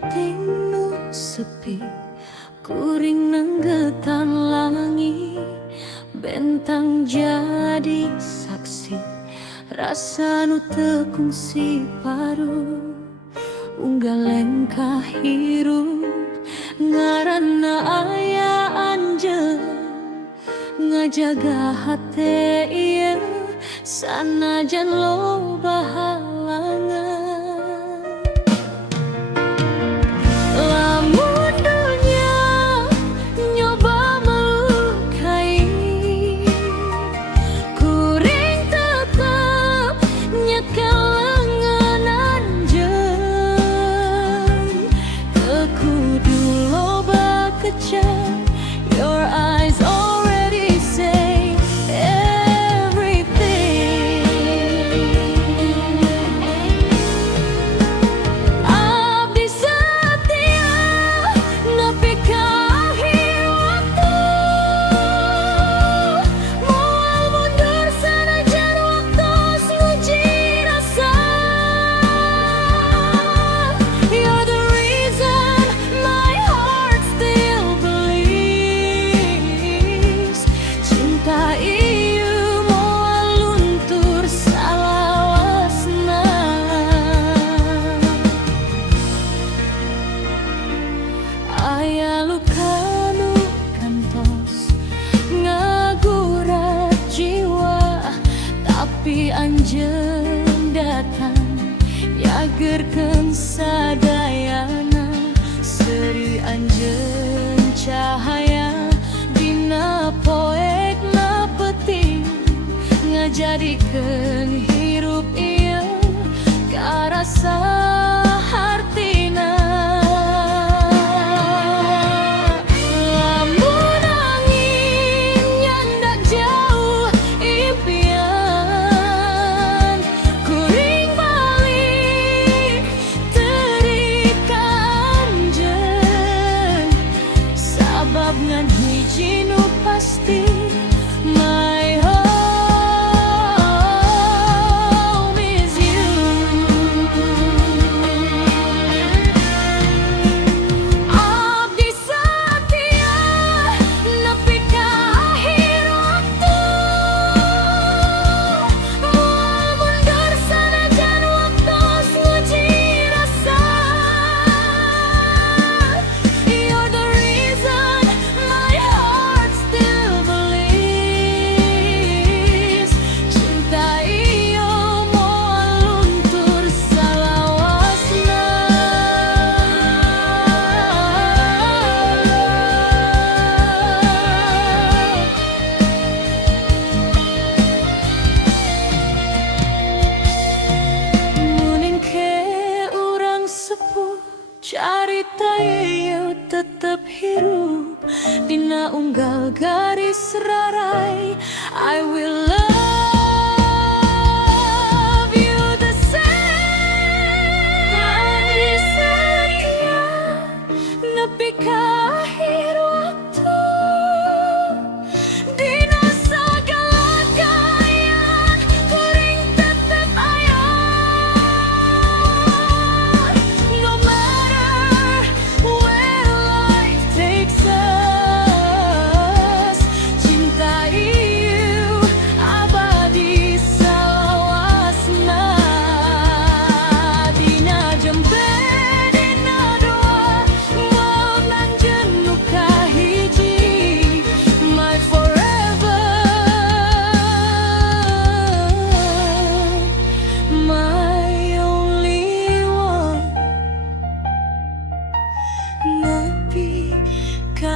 batinu sepi, kuring nenggetan langit, bentang jadi saksi, rasa nu tekung si paru, unggal lengkah hirup, ngaranna aya anjeun, ngajaga hate ieu sanajan loba halangan. Lamun dunya nyoba melukai, kuring tetep nyekel lengan anjeun, kekudu loba kecap. Your eyes already say everything. Abdi setia nepi ka akhir waktu, moal mundur sanajan waktos nguji rasa. You're the reason my heart still believes. Cinta ieu moal luntur salawasna. Aya luka nu kantos ngagurat jiwa, tapi anjeun datang yageurkeun sadayana. Seri anjeun cahaya dina poekna peuting, ngajadikeun hirup ieu karasa hartina. Lamun angin nyandak jauh impian, kuring balik teurik ka anjeun, sabab ngan hiji nu pasti, my home is you. Abdi setia nepi ka akhir waktu, moal mundur sanajan waktos nguji rasa. You're the reason my heart still believes. Cinta ieu moal luntur salawasna. Mun engke urang sepuh, carita ieu tetep hirup dina unggal garis rarai. I will love you the same. Abdi setia nepi ka akhir waktu, dina sagala kaayaan kuring tetep aya. No matter where life takes us, cinta ieu abadi salawasna. Dina jempe dina doa, maut nanjeun nu kahiji, my forever, my only one. Nepi ka